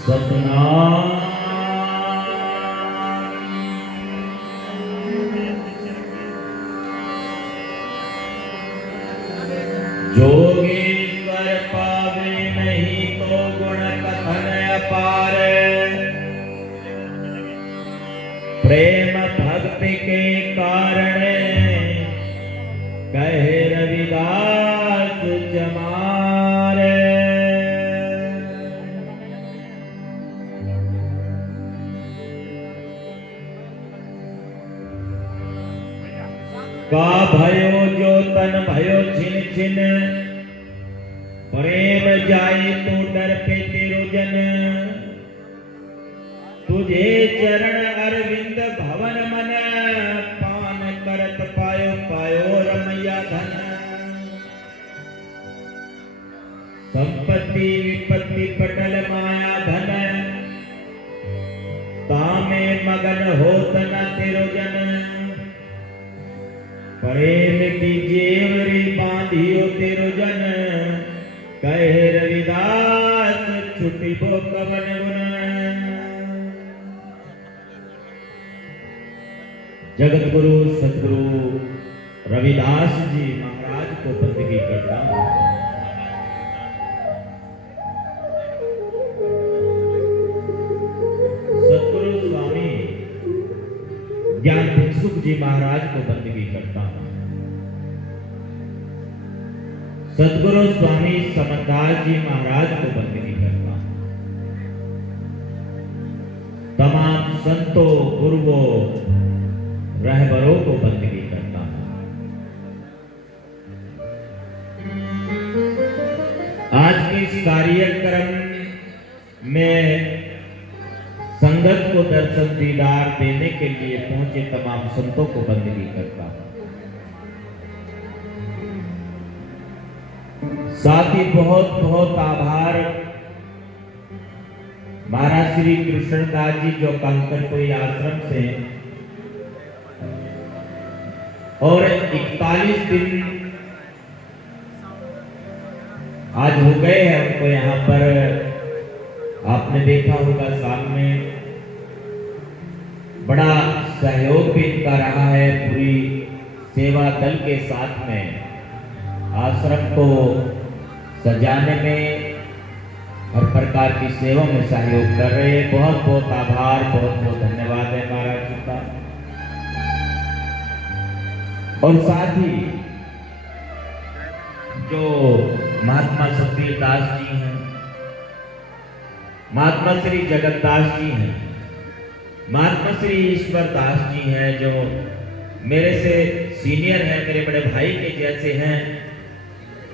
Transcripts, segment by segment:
सतनाम जोगेश्वर पावे नहीं तो गुण कथन अपार, प्रेम भक्ति के कारण कहे रविदास जमारे। का भयो जो तन भयो छिन छिन, प्रेम जाए तो डर पे तेरो जन। तुझे चरण अरविंद भवन मन, पान करत पायो पायो रमैया धन। संपत्ति विपत्ति पटल माया धन, तामे मगन होत न तेरो जन। प्रेम की जेवरी बांधियो तेरो जन, कहे रविदास छुटी बो कवन गुण। जगत गुरु सतगुरु रविदास जी महाराज को बंदगी करता हूं। सतगुरु स्वामी ज्ञान भिक्षुक जी महाराज को बंदगी करता हूं। सतगुरु स्वामी समनदास जी महाराज को बंदगी करता हूं। तमाम संतों गुरुओं रहबरों को बंदगी करता हूं। आज के इस कार्यक्रम में संगत को दर्शन दीदार देने के लिए पहुंचे तमाम संतों को बंदगी करता हूं। साथ ही बहुत बहुत आभार महाराज श्री कृष्णदास जी जो कंकर कोई आश्रम से और 41 दिन आज हो गए हैं उनको यहाँ पर। आपने देखा होगा सामने बड़ा सहयोग भी इनका रहा है। पूरी सेवा दल के साथ में आश्रम को सजाने में हर प्रकार की सेवा में सहयोग कर रहे हैं। बहुत बहुत आभार, बहुत बहुत धन्यवाद है महाराज जी का। और साथ ही जो महात्मा सत्यदास जी हैं, महात्मा श्री जगतदास जी हैं, महात्मा श्री ईश्वर दास जी हैं, जो मेरे से सीनियर हैं, मेरे बड़े भाई के जैसे हैं,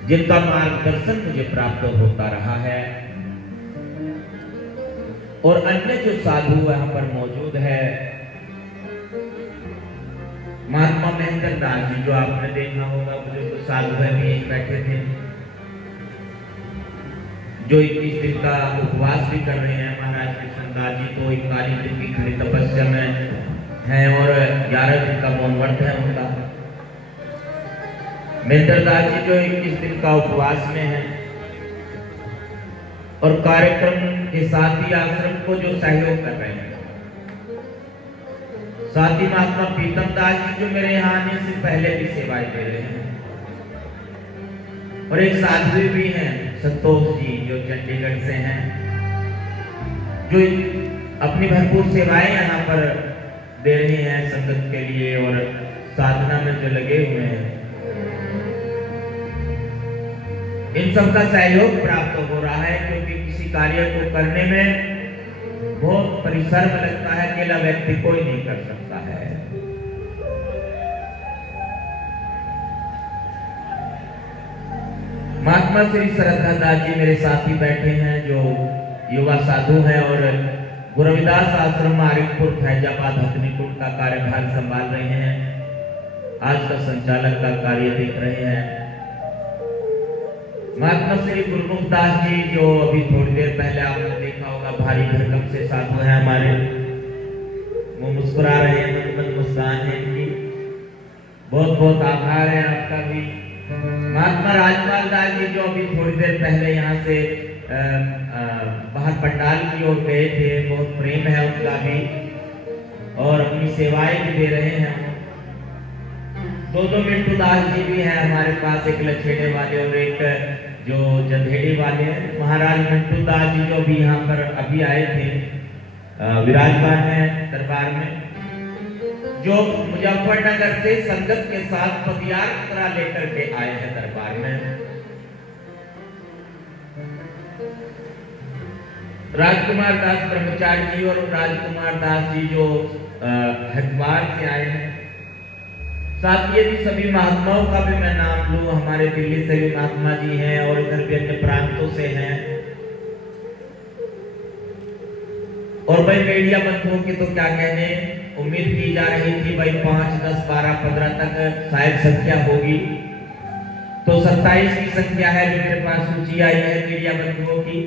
जिनका मार्गदर्शन मुझे प्राप्त होता रहा है। और अन्य जो साधु यहाँ पर मौजूद है, महात्मा महेंद्र दास जी जो आपने देखा होगा, बुजुर्ग साधु है भी यहीं बैठे थे, जो 21 दिन का उपवास भी कर रहे हैं। महाराज कृष्णदास जी तो 41 दिन की खड़ी तपस्या में हैं और 11 दिन का मौन व्रत है उनका। महेंद्र दास जी जो 21 दिन का उपवास में है और कार्यक्रम के साथ ही आश्रम को जो सहयोग कर रहे हैं। साथ ही महात्मा प्रीतम दास जी जो मेरे यहाँ आने से पहले भी सेवाएं दे रहे हैं। और एक साधु भी हैं संतोष जी जो चंडीगढ़ से हैं, जो अपनी भरपूर सेवाएं यहाँ पर दे रहे हैं संगत के लिए और साधना में जो लगे हुए हैं। इन सबका सहयोग प्राप्त हो रहा है, क्योंकि किसी कार्य को करने में बहुत परिश्रम लगता है, अकेला व्यक्ति कोई नहीं कर सकता है। महात्मा श्री श्रद्धा दास जी मेरे साथ ही बैठे हैं, जो युवा साधु हैं और गुरु रविदास आश्रम आरिफपुर फैजाबाद हथनीकुंड का कार्यभार संभाल रहे हैं। आज का संचालक का कार्य देख रहे हैं। महात्मा श्री गुरुमुख दास जी जो अभी थोड़ी देर पहले आपने देखा होगा, भारी भरकम से साधु हैं हमारे, वो मुस्कुरा रहे हैं, मुस्कान है इनकी। बहुत बहुत आभार है आपका भी। महात्मा राजपाल दास जी जो अभी थोड़ी देर पहले यहाँ से बाहर पंडाल की ओर गए थे, बहुत प्रेम है उनका भी और अपनी सेवाएं भी दे रहे हैं। दो मिंटू दास जी भी हैं हमारे पास, एक लछेड़े वाले और एक जो जंधेड़ी वाले हैं। महाराज मिंटू दास जी जो भी यहाँ पर अभी आए थे, विराजमान है दरबार में, जो मुजफ्फरनगर से संगत के साथ पदयात्रा लेकर के आए हैं दरबार में। राजकुमार दास ब्रह्मचारी जी और राजकुमार दास जी जो हरिद्वार से आए हैं। साथ ही भी सभी महात्माओं का भी मैं नाम लूं, हमारे दिल्ली से भी महात्मा जी हैं और इधर भी अन्य प्रांतों से हैं। और भाई मीडिया बंधुओं की तो क्या कहने, उम्मीद की जा रही थी भाई 5, 10, 12, 15 तक शायद संख्या होगी, तो 27 की संख्या है जो मेरे पास सूची आई है मीडिया बंधुओं की।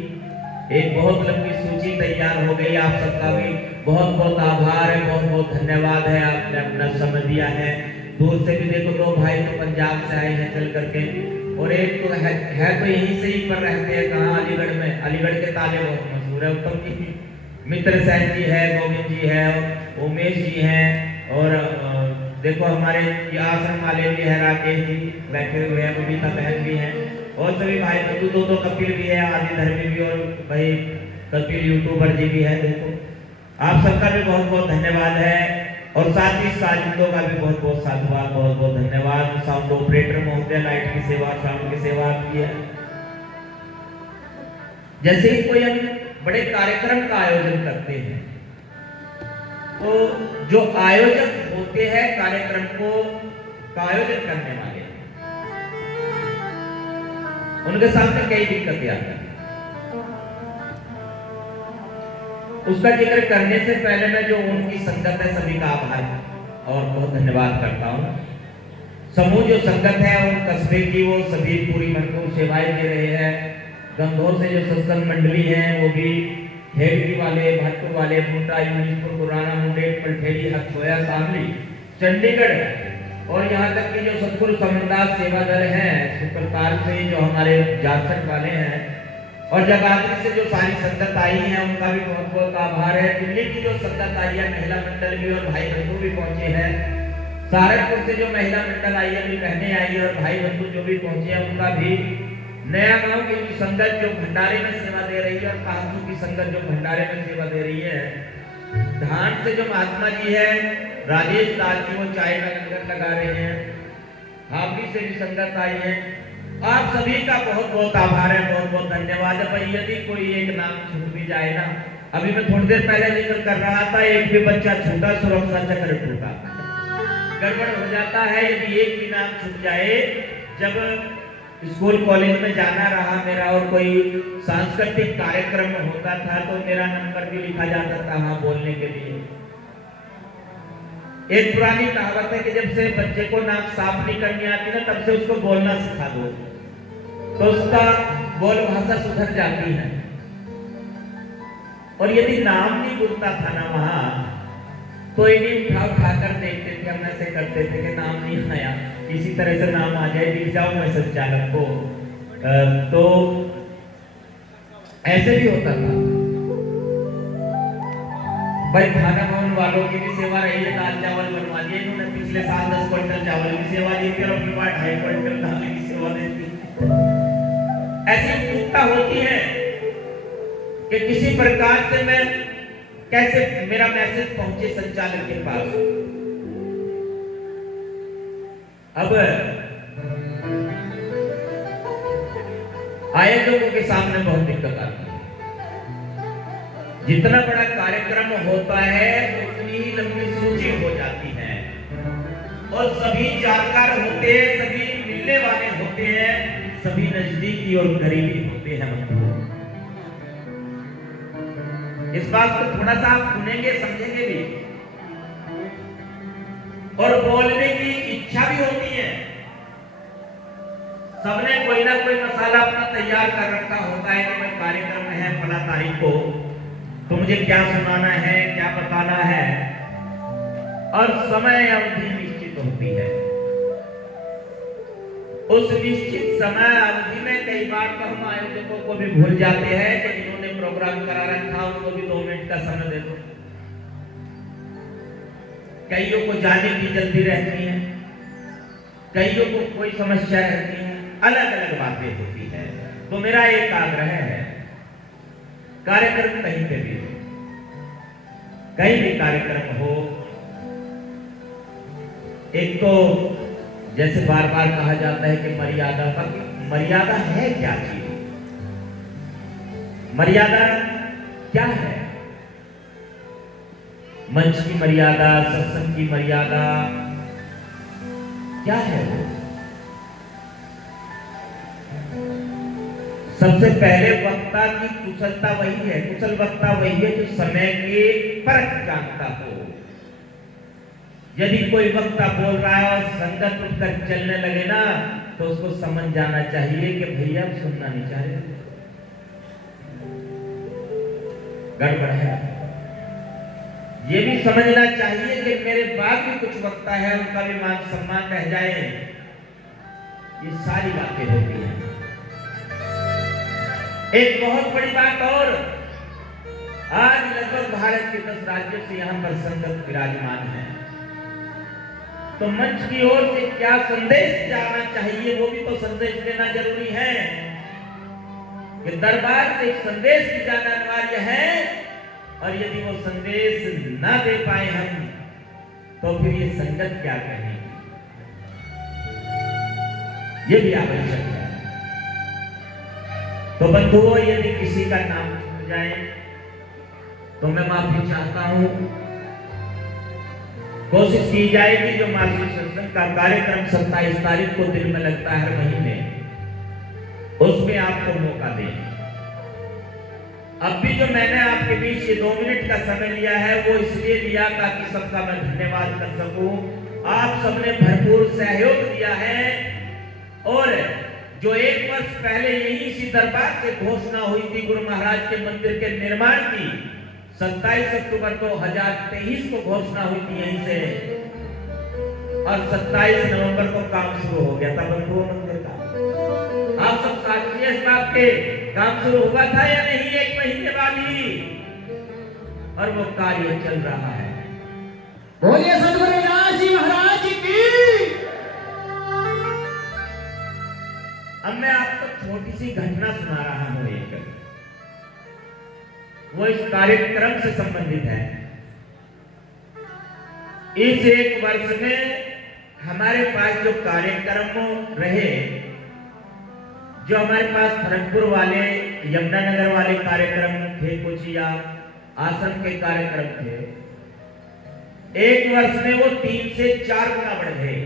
एक बहुत लंबी सूची तैयार हो गई। आप सबका भी बहुत बहुत आभार है, बहुत बहुत धन्यवाद है, आपने अपना समय दिया है। दूर से भी देखो, 2 भाई तो पंजाब से आए हैं चल करके, और एक तो है तो यहीं से ही पर रहते हैं, कहाँ, अलीगढ़ में। अलीगढ़ के ताले बहुत मशहूर है। उत्तम जी, मित्र सैन जी है, गोविंद जी है, उमेश जी हैं, और देखो हमारे आश्रम वाले भी है, राकेश जी बैठे हुए हैं, बबीता बहन भी हैं, और सभी भाई बंधु, 2 कपिल भी है, आदि धर्मी भी, और भाई कपिल यूट्यूबर जी भी है। देखो आप सबका भी बहुत बहुत धन्यवाद है, और साथ ही साजिंदों का भी बहुत बहुत साधुवाद, बहुत बहुत धन्यवाद। साउंड ऑपरेटर महोदय, लाइट की सेवा, साउंड की सेवा की है। जैसे ही कोई हम बड़े कार्यक्रम का आयोजन करते हैं, तो जो आयोजक होते हैं कार्यक्रम को का आयोजन करने वाले, उनके सामने कई दिक्कतें आती हैं। उसका जिक्र करने से पहले मैं जो उनकी संगत है सभी का आभार और बहुत धन्यवाद करता हूँ। समूह जो संगत है उन कस्बे की, वो सभी पूरी भरपूर सेवाएं दे रहे हैं। गंगोर से जो सत्संग मंडली है वो भी हेड़की वाले, भट्टू वाले, मुंडा, यूनिसपुर, पुराना मुंडेर, पलठेड़ी, हथोया, शामली, चंडीगढ़, और यहाँ तक कि जो सतगुरु समनदास सेवा दल है सुकरताल से जो हमारे जाटसट वाले हैं, और जगाधरी से जो सारी संगत आई है उनका भी बहुत बहुत आभार है। दिल्ली की जो संगत आई है, महिला मंडल भी और भाई बंधु भी पहुंचे हैं। सहारनपुर से जो महिला मंडल आई है, बहनें आई है, और भाई बंधु जो भी पहुंचे हैं उनका भी। नया गांव की संगत जो भंडारे में सेवा दे रही है, और कांसू की संगत जो भंडारे में सेवा दे रही है। धान से जो महात्मा जी है राजेश दास जी, वो चाय का लंगर लगा रहे हैं। हावड़ी से भी संगत आई है। आप सभी का बहुत बहुत आभार है, बहुत बहुत धन्यवाद है। भाई यदि कोई एक नाम छूट भी जाए ना, अभी मैं थोड़ी देर पहले जिक्र कर रहा था, एक भी बच्चा छूटा सुरक्षा चक्र टूटा, गड़बड़ हो जाता है। यदि एक भी नाम छूट जाए, जब स्कूल कॉलेज में जाना रहा मेरा और कोई सांस्कृतिक कार्यक्रम होता था, तो मेरा नंबर भी लिखा जाता था वहां बोलने के लिए। एक पुरानी कहावत है कि जब से बच्चे को नाम साफ नहीं करनी आती ना, तब से उसको बोलना सिखा दो, तो उसका बोल भाषा सुधर जाती है। और यदि नाम नहीं बोलता था ना वहां, तो इन्हीं उठा कर देखते थे, हम ऐसे करते थे कि नाम नहीं आया, किसी तरह से नाम आ जाए, दिख जाओ मैं संचालक को। तो ऐसे भी होता था। भाई खाना भवन वालों की भी सेवा रही है, दाल चावल बनवा दिए इन्होंने। पिछले साल 10 क्विंटल चावल की सेवा दी थी, और अपनी बार 2.5 क्विंटल दाल की सेवा दी थी। ऐसी उत्सुकता होती है कि किसी प्रकार से मैं कैसे मेरा मैसेज पहुंचे संचालक के पास। अब आयोजकों के सामने बहुत दिक्कत आती है। जितना बड़ा कार्यक्रम होता है उतनी ही लंबी सूची हो जाती है, और सभी जानकार होते हैं, सभी मिलने वाले होते हैं, सभी नजदीकी और करीबी होते हैं। इस बात को थोड़ा सा आप सुनेंगे, समझेंगे भी, और बोलने की इच्छा भी होती है। सबने कोई ना कोई मसाला अपना तैयार कर रखा होता है कि मैं कार्यक्रम है फला तारीख को, तो मुझे क्या सुनाना है, क्या बताना है, और समय अवधि निश्चित होती है। उस निश्चित समय अवधि में कई बार तो हम आयोजकों को भी भूल जाते हैं कि जिन्होंने प्रोग्राम करा रखा उनको भी 2 मिनट का समय दे दो। कईयों को जाने की जल्दी रहती है, कईयों को कोई समस्या रहती है, अलग अलग बातें होती है। तो मेरा एक आग्रह है, कार्यक्रम कहीं पे भी कहीं भी कार्यक्रम हो, एक तो जैसे बार बार कहा जाता है कि मर्यादा पर, मर्यादा है क्या चीज? मर्यादा क्या है? मंच की मर्यादा, सत्संग की मर्यादा क्या है वो? सबसे पहले वक्ता की कुशलता वही है, कुशल वक्ता वही है जो समय के फर्क जानता हो। यदि कोई वक्ता बोल रहा है और संगत उठकर चलने लगे ना, तो उसको समझ जाना चाहिए कि भैया सुनना नहीं चाह रहे, गड़बड़ है। ये भी समझना चाहिए कि मेरे बाद भी कुछ वक्ता है, उनका भी मान सम्मान रह जाए। ये सारी बातें होती हैं। एक बहुत बड़ी बात और, आज लगभग भारत के 10 राज्यों से यहां पर संगत विराजमान है, तो मंच की ओर से क्या संदेश जाना चाहिए वो भी तो संदेश देना जरूरी है। कि दरबार से एक संदेश भी जाना अनिवार्य है, और यदि वो संदेश ना दे पाए हम, तो फिर ये संगत क्या कहेगी, ये भी आवश्यक है। तो बंधुओं, यदि किसी का नाम छूट जाए तो मैं माफी चाहता हूं। कोशिश की जाएगी जो मासिक सत्संग का कार्यक्रम 27 तारीख को दिन में लगता है हर महीने, उसमें आपको मौका दें। अब भी जो मैंने आपके बीच ये 2 मिनट का समय लिया है, वो इसलिए लिया ताकि सबका मैं धन्यवाद कर सकूं। आप सबने भरपूर सहयोग दिया है, और जो 1 वर्ष पहले यही इसी दरबार से घोषणा हुई थी गुरु महाराज के मंदिर के निर्माण की, 27 अक्टूबर 2023 को घोषणा हुई थी यहीं से, और 27 नवंबर को काम शुरू हो गया था बंधुओं मंदिर का। आप सब साक्षी हैं इस बात के, काम शुरू हुआ था या नहीं 1 महीने बाद ही, और वो कार्य चल रहा है। बोलिए सदगुरु रविदास जी महाराज की। अब मैं आपको छोटी सी घटना सुना रहा हूं, एक वो इस कार्यक्रम से संबंधित है। इस 1 वर्ष में हमारे पास जो कार्यक्रम रहे, जो हमारे पास खड़गपुर वाले, यमुनानगर वाले कार्यक्रम थे, कुछ या आश्रम के कार्यक्रम थे, 1 वर्ष में वो 3 से 4 गुना बढ़ गए।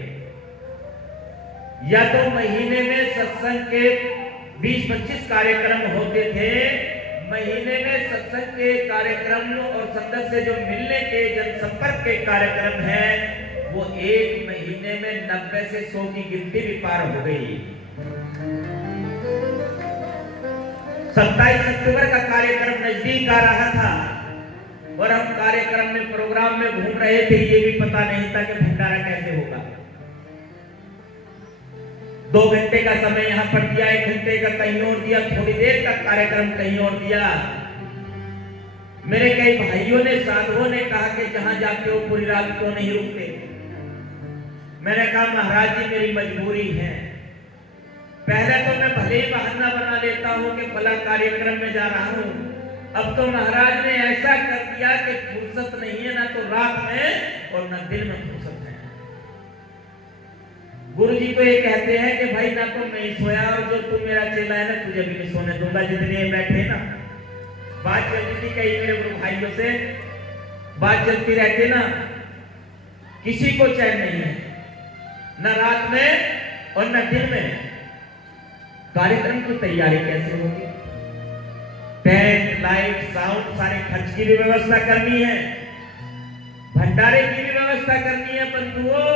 या तो महीने में सत्संग के 20-25 कार्यक्रम होते थे, महीने में सत्संग के कार्यक्रम और संगत से जो मिलने के जनसंपर्क के कार्यक्रम हैं, वो 1 महीने में 90 से 100 की गिनती भी पार हो गई। 27 अक्टूबर का कार्यक्रम नजदीक आ रहा था, और हम कार्यक्रम में, प्रोग्राम में घूम रहे थे, ये भी पता नहीं था कि भंडारा कैसे होगा। 2 घंटे का समय यहाँ पर दिया, 1 घंटे का कहीं और दिया, थोड़ी देर का कार्यक्रम कहीं और दिया। मेरे कई भाइयों ने, साधुओं ने कहा कि जहां जाते हो पूरी रात क्यों नहीं रुकते। मैंने कहा महाराज जी मेरी मजबूरी है। पहले तो मैं भले ही बहाना बना लेता हूं कि फला कार्यक्रम में जा रहा हूं, अब तो महाराज ने ऐसा कर दिया कि फुर्सत नहीं है, ना तो रात में और ना दिन में फुर्सत है। गुरु जी तो ये कहते हैं कि भाई ना तो मैं सोया, और जो तू मेरा चेला है ना, तुझे भी नहीं सोने दूंगा। जितने बैठे ना, बात चलती थी कई मेरे गुरु भाइयों से, बात चलती रहती ना, किसी को चैन नहीं है, न रात में और न दिन में। कार्यक्रम की तैयारी कैसे होगी? टेंट, लाइट, साउंड, सारे खर्च की भी व्यवस्था करनी है, भंडारे की भी व्यवस्था करनी है। बंधुओं,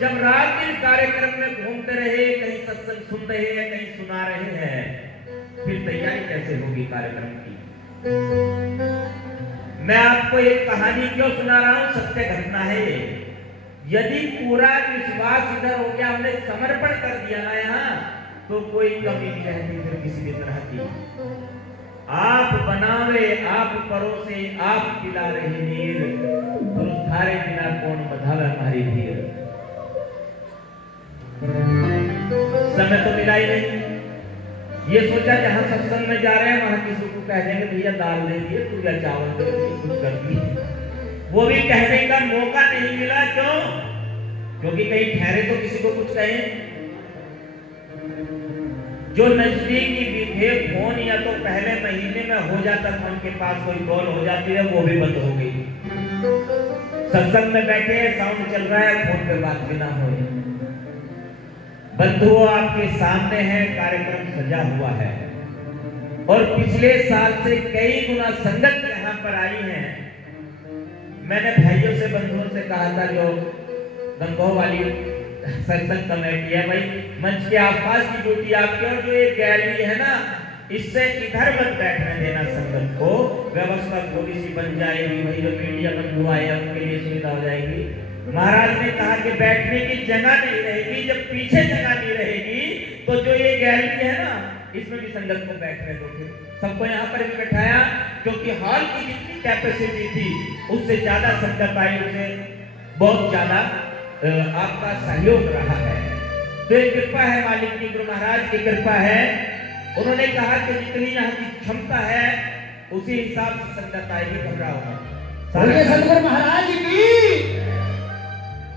जब रात दिन कार्यक्रम में घूमते रहे, कहीं सत्संग सुन रहे हैं, कहीं सुना रहे हैं, फिर तैयारी कैसे होगी कार्यक्रम की? मैं आपको एक कहानी क्यों सुना रहा हूं, सत्य घटना है यदि पूरा विश्वास इधर हो गया, हमने समर्पण कर दिया ना यहाँ, तो कोई कमी नहीं रहती फिर किसी भी तरह की। आप बनावे, आप परोसे, आप पिला रही नीर, तुम थारे बिना कौन बधावे हमारी धीर। समय तो मिला ही नहीं। ये सोचा जहां सत्संग में जा रहे हैं वहां किसी को कह देंगे भैया दाल दे दिए तू या चावल दे दिए, कुछ कर दिए, वो भी कहने का मौका नहीं मिला। क्यों? क्योंकि कहीं ठहरे तो किसी को कुछ कहें। जो नजदीकी भी थे, फोन या तो पहले महीने में हो जाता था, उनके पास कोई कॉल हो जाती है, वो भी बंद हो गई। सत्संग में बैठे, साउंड चल रहा है, फोन पे बात भी ना हो। बंधुओं, आपके सामने है, कार्यक्रम सजा हुआ है और पिछले साल से कई गुना संगत यहाँ पर आई है। मैंने भाइयों से, बंधुओं से कहा था, जो गंगोह वाली सत्संग कमेटी है, भाई मंच के आसपास की ड्यूटी आपकी, और जो ये गैलरी है ना, इससे इधर मत बैठने देना संगत को, व्यवस्था थोड़ी सी बन जाएगी, भाई जो मीडिया बंधु आए उनके लिए सुविधा हो जाएगी। महाराज ने कहा कि बैठने की जगह नहीं रहेगी, जब पीछे जगह नहीं रहेगी तो जो ये गैलरी है ना, इसमें भी संगत को बैठने दो। फिर सबको यहाँ पर भी बैठाया, क्योंकि हॉल की जितनी कैपेसिटी थी उससे ज्यादा संगत आई, उसे बहुत ज्यादा आपका सहयोग रहा है। तो ये कृपा है मालिक की, गुरु महाराज की कृपा है। उन्होंने कहा कि जितनी यहाँ की क्षमता है उसी हिसाब से संगत आएगी, घबराओ मत। सतगुरु महाराज की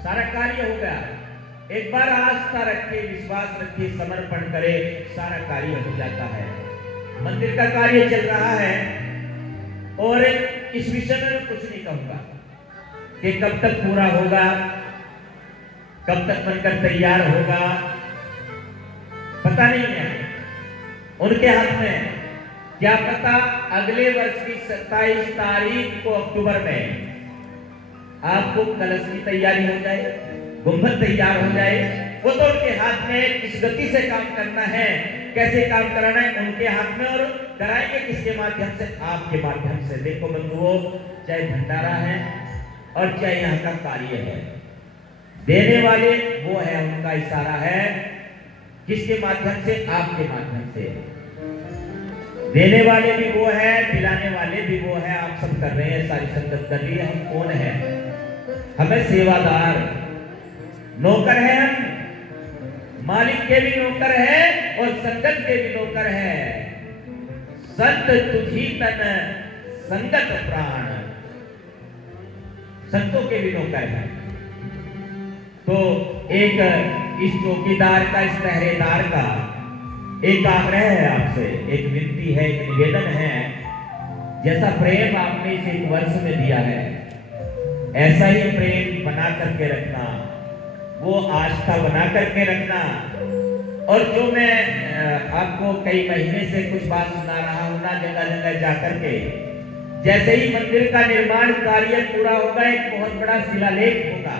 सारा कार्य हो गया। एक बार आस्था रखिए, विश्वास रखिए, समर्पण करे, सारा कार्य हो जाता है। मंदिर का कार्य चल रहा है और इस विषय में मैं कुछ नहीं कहूंगा कि कब तक पूरा होगा, कब तक बनकर तैयार होगा, पता नहीं है, उनके हाथ में। क्या पता अगले वर्ष की 27 तारीख को अक्टूबर में आपको कलश की तैयारी हो जाए, गुंबद तैयार हो जाए, वो तो उनके हाथ में। किस गति से काम करना है, कैसे काम कराना है, उनके हाथ में। और कराएंगे किसके माध्यम से? आपके माध्यम से। देखो बंधुओं, चाहे भंडारा है और चाहे यहाँ का कार्य है, देने वाले वो है, उनका इशारा है। किसके माध्यम से? आपके माध्यम से। देने वाले भी वो है, दिलाने वाले भी वो है। आप सब कर रहे हैं, सारी संगत कर रही है। हम कौन है? हमें सेवादार, नौकर है हम। मालिक के भी नौकर है और संगत के भी नौकर है। संत तुझी तन संगत प्राण, संतों के भी नौकर है। तो एक इस चौकीदार का, इस पहरेदार का एक आग्रह है आपसे, एक विनती है, एक निवेदन है। जैसा प्रेम आपने इस एक वर्ष में दिया है, ऐसा ही प्रेम बना करके रखना, वो आस्था बना करके रखना। और जो मैं आपको कई महीने से कुछ बात सुना रहा हूं ना, जगह जगह जाकर के, जैसे ही मंदिर का निर्माण कार्य पूरा होगा, एक बहुत बड़ा शिलालेख होगा,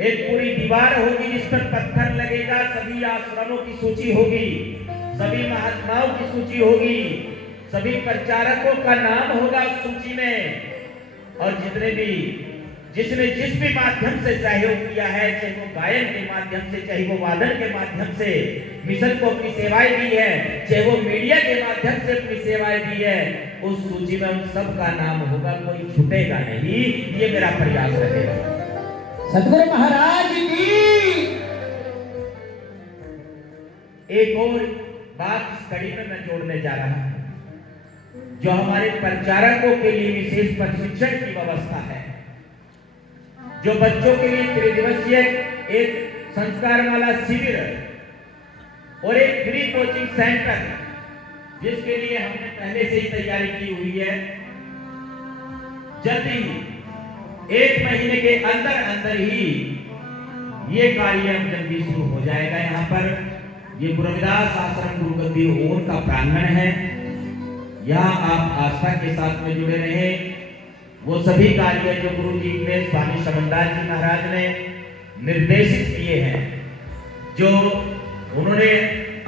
एक पूरी दीवार होगी जिस पर पत्थर लगेगा, सभी आश्रमों की सूची होगी, सभी महात्माओं की सूची होगी, सभी प्रचारकों का नाम होगा उस सूची में। और जितने भी, जिसने जिस भी माध्यम से सहयोग किया है, चाहे वो गायन के माध्यम से, चाहे वो वादन के माध्यम से मिशन को अपनी सेवाएं दी है, चाहे वो मीडिया के माध्यम से अपनी सेवाएं दी है, उस सूची में उन सब का नाम होगा, कोई छूटेगा नहीं। ये मेरा प्रयास रहेगा। सतगुरु महाराज की। एक और बात इस कड़ी में मैं जोड़ने जा रहा हूं, जो हमारे प्रचारकों के लिए विशेष प्रशिक्षण की व्यवस्था है, जो बच्चों के लिए त्रिदिवसीय एक संस्कार वाला शिविर और एक फ्री कोचिंग सेंटर, जिसके लिए हमने पहले से ही तैयारी की हुई है। जल्दी 1 महीने के अंदर अंदर ही ये कार्य जल्दी शुरू हो जाएगा। यहाँ पर ये गुरु रविदास आश्रम गुरुगद्दी ओन का प्रांगण है। यहाँ आप आस्था के साथ में जुड़े रहे। वो सभी कार्य जो गुरु जी ने, स्वामी समनदास जी महाराज ने निर्देशित किए हैं, जो उन्होंने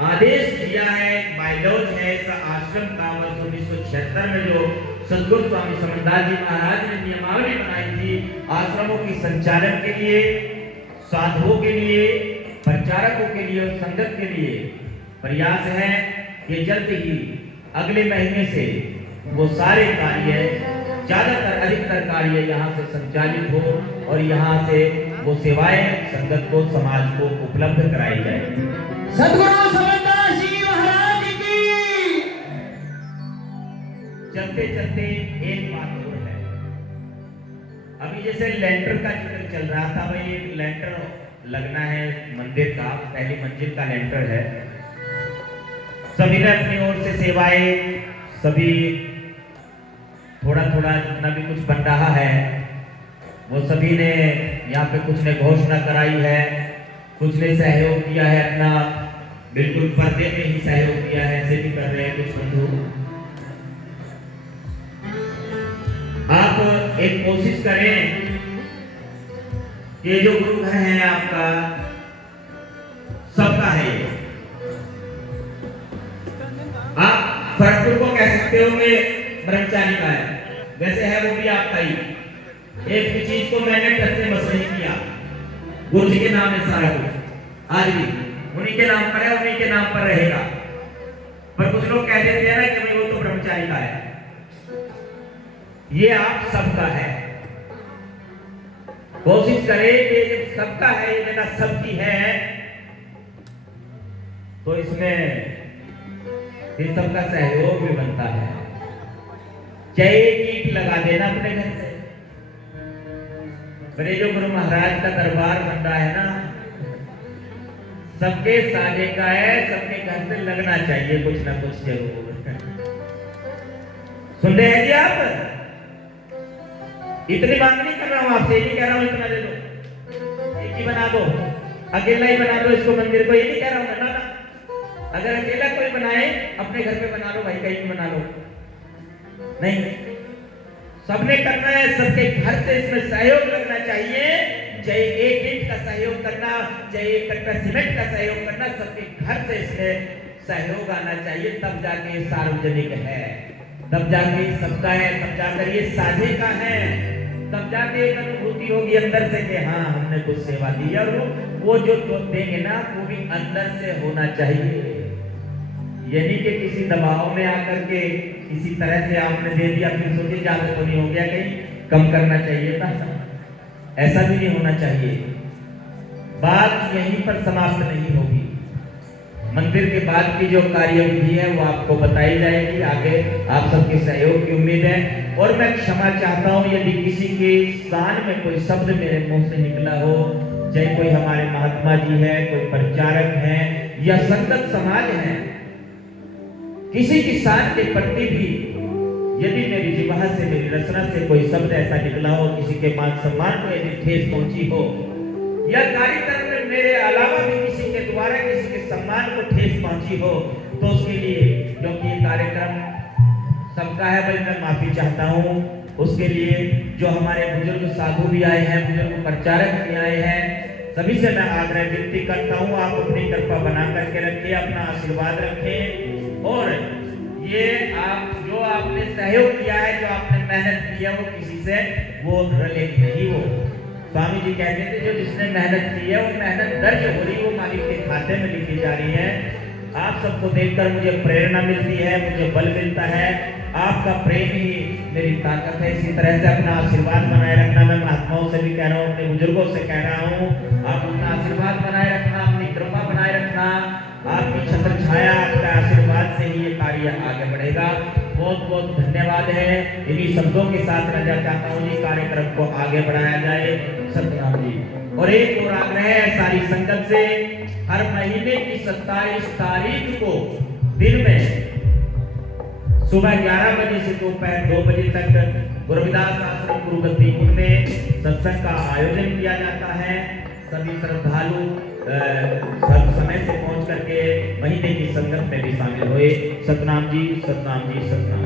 आदेश दिया है, बायलॉज है, इस आश्रम का वर्ष 1976 में जो सदगुरु स्वामी समरदास जी महाराज ने नियमावली बनाई थी आश्रमों की संचालन के लिए, साधुओं के लिए, प्रचारकों के लिए और संगत के लिए। प्रयास है कि जल्द ही अगले महीने से वो सारे कार्य, ज्यादातर अधिकतर कार्य यहाँ से संचालित हो और यहाँ से वो सेवाएं संगत को, समाज को उपलब्ध कराई जाए। सदगुरु समरदास जी महाराज की। चलते चलते एक बात और है, अभी जैसे लेंटर का जिक्र चल रहा था, भाई एक लेंटर लगना है मंदिर का, पहली मंजिल का लेंटर है। सभी ने अपनी ओर से सेवाएं, सभी थोड़ा थोड़ा जितना भी कुछ बन रहा है वो सभी ने यहाँ पे, कुछ ने घोषणा कराई है, कुछ ने सहयोग किया है अपना, बिल्कुल पर्दे में ही सहयोग किया है, ऐसे भी कर रहे हैं कुछ बंधु। आप एक कोशिश करें कि ये जो गुरु घर है आपका, सबका है ये। आप फरकपुर को कह सकते हो कि ब्रह्मचारी का है, वैसे है वो भी आपका ही। एक भी चीज को मैंने टच से मस नहीं किया, गुरु जी के नाम है सारा कुछ, आज भी उन्हीं के नाम पर है, उन्हीं के नाम पर रहेगा। पर कुछ लोग कह देते हैं ना कि भाई वो तो ब्रह्मचारी का है, ये आप सबका है। कोशिश करें कि जब सबका है, ये जगह सबकी है, तो इसमें फिर सबका सहयोग भी बनता है। चाहे एक ईंट लगा देना अपने घर से। पर ये जो गुरु महाराज का दरबार बन रहा है ना, सबके साझे का है, सबके घर से लगना चाहिए कुछ ना कुछ जरूर। सुन रहे हैं जी आप? इतनी बात नहीं कर रहा हूं आपसे, ये नहीं कह रहा हूं इतना दे दो, एक ही बना दो, अकेला ही बना दो इसको मंदिर को, ये नहीं कह रहा हूं ना। अगर अकेला कोई बनाए, अपने घर पे बना लो भाई, कहीं भी बना लो, नहीं, सबने करना है, सबके घर से इसमें सहयोग लगना चाहिए। चाहे एक ईंट का सहयोग करना, चाहे एक कट्टा सीमेंट का सहयोग करना, सबके घर से इसमें सहयोग आना चाहिए, तब जाके सार्वजनिक है, तब जाके सबका है, तब जाकर ये साझे का है, तब जाके एक अनुभूति होगी अंदर से कि हाँ हमने कुछ सेवा दी। और वो जो देंगे ना, वो भी अंदर से होना चाहिए, यानी कि किसी दबाव में आकर के किसी तरह से आपने दे दिया, फिर सोचिए ज्यादा तो नहीं हो गया, कहीं कम करना चाहिए था, ऐसा भी नहीं होना चाहिए। बात यहीं पर समाप्त नहीं होगी, मंदिर के बाद की जो कार्यविधि है वो आपको बताई जाएगी। आगे आप सबके सहयोग की उम्मीद है। और मैं क्षमा चाहता हूँ यदि किसी के शान में कोई शब्द मेरे मुंह से निकला हो, चाहे कोई हमारे महात्मा जी है, कोई प्रचारक है या संगत समाज है, किसी की शान के प्रति भी यदि मेरी जिह्वा से, मेरी रचना से कोई शब्द ऐसा निकला हो, किसी के मान सम्मान को यदि ठेस पहुंची हो, या कार्यक्रम में मेरे अलावा भी किसी के द्वारा किसी के सम्मान को ठेस पहुंची हो, तो उसके लिए, क्योंकि ये कार्यक्रम सबका है भाई, मैं माफी चाहता हूँ। उसके लिए जो हमारे बुजुर्ग साधु भी आए हैं, बुजुर्ग प्रचारक भी आए हैं, सभी से मैं आग्रह विनती करता हूँ, आप अपनी कृपा बना करके रखिए, अपना आशीर्वाद रखें। और ये आप जो आपने सहयोग किया है, जो आपने मेहनत की है, वो किसी से वो रलेगी नहीं। वो स्वामी जी कहते थे जो जिसने मेहनत की है वो मेहनत दर्ज हो रही, वो मालिक के खाते में लिखी जा रही है। आप सबको देखकर मुझे प्रेरणा मिलती है, मुझे बल मिलता है। आपका प्रेम ही मेरी ताकत है। इसी तरह से अपना आशीर्वाद बनाए रखना। मैं महात्माओं से भी कह रहा हूँ, अपने बुजुर्गों से कह रहा हूँ, आप अपना आशीर्वाद बनाए रखना, अपनी कृपा बनाए रखना। आपकी छत्र छाया, आपका आशीर्वाद से ही ये कार्य आगे बढ़ेगा। बहुत बहुत धन्यवाद है। इन्हीं शब्दों के साथ मैं चाहता हूँ जी कार्यक्रम को आगे बढ़ाया जाए। सत्यनाम जी। और एक और आग्रह है सारी संगत से, हर महीने की 27 तारीख को दिन में सुबह 11 बजे से दोपहर 2 बजे तक गुरु रविदास आश्रम गुरुगद्दीपुर में सत्संग का आयोजन किया जाता है। सभी श्रद्धालु सब समय से पहुंच करके महीने की संगत में भी शामिल हुए। सतनाम जी, सतनाम जी, सतनाम।